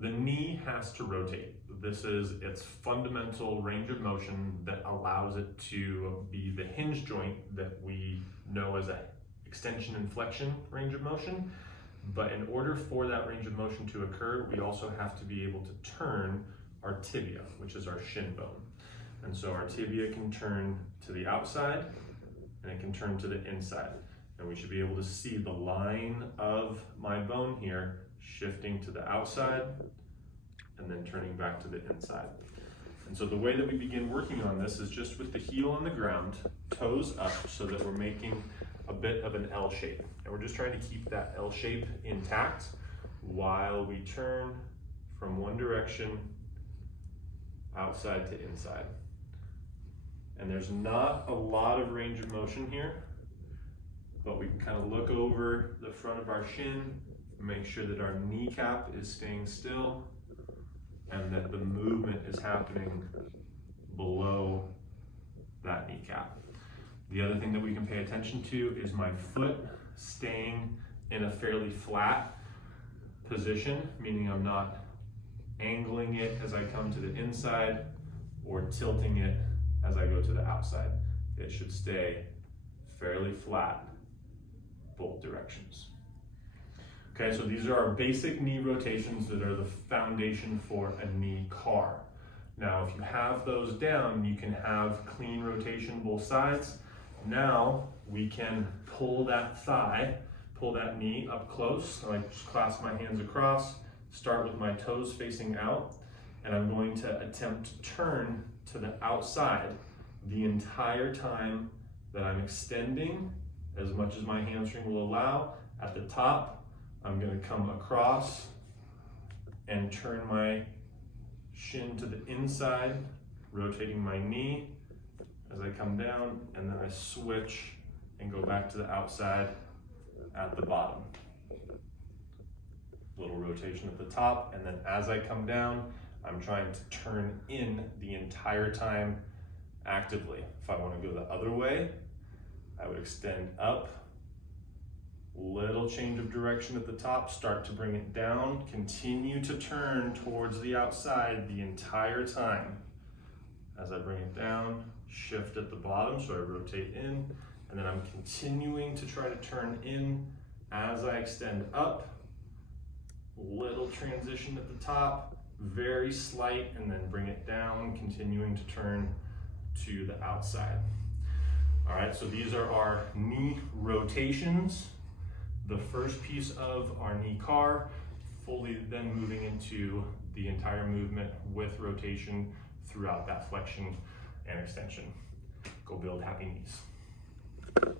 The knee has to rotate. This is its fundamental range of motion that allows it to be the hinge joint that we know as an extension and flexion range of motion. But in order for that range of motion to occur, we also have to be able to turn our tibia, which is our shin bone. And so our tibia can turn to the outside and it can turn to the inside. And we should be able to see the line of my bone here shifting to the outside and then turning back to the inside. And so the way that we begin working on this is just with the heel on the ground, toes up, so that we're making a bit of an L shape. And we're just trying to keep that L shape intact while we turn from one direction outside to inside. And there's not a lot of range of motion here, but we can kind of look over the front of our shin, make sure that our kneecap is staying still and that the movement is happening below that kneecap. The other thing that we can pay attention to is my foot staying in a fairly flat position, meaning I'm not angling it as I come to the inside or tilting it as I go to the outside. It should stay fairly flat both directions. Okay, so these are our basic knee rotations that are the foundation for a knee car. Now, if you have those down, you can have clean rotation both sides. Now we can pull that thigh, pull that knee up close. So I just clasp my hands across, start with my toes facing out, and I'm going to attempt to turn to the outside the entire time that I'm extending as much as my hamstring will allow. At the top, I'm going to come across and turn my shin to the inside, rotating my knee as I come down, and then I switch and go back to the outside at the bottom. Little rotation at the top, and then as I come down, I'm trying to turn in the entire time actively. If I want to go the other way, I would extend up, little change of direction at the top, start to bring it down, continue to turn towards the outside the entire time. As I bring it down, shift at the bottom, so I rotate in, and then I'm continuing to try to turn in as I extend up, little transition at the top, very slight, and then bring it down, continuing to turn to the outside. All right, so these are our knee rotations. The first piece of our knee car, fully then moving into the entire movement with rotation throughout that flexion and extension. Go build happy knees.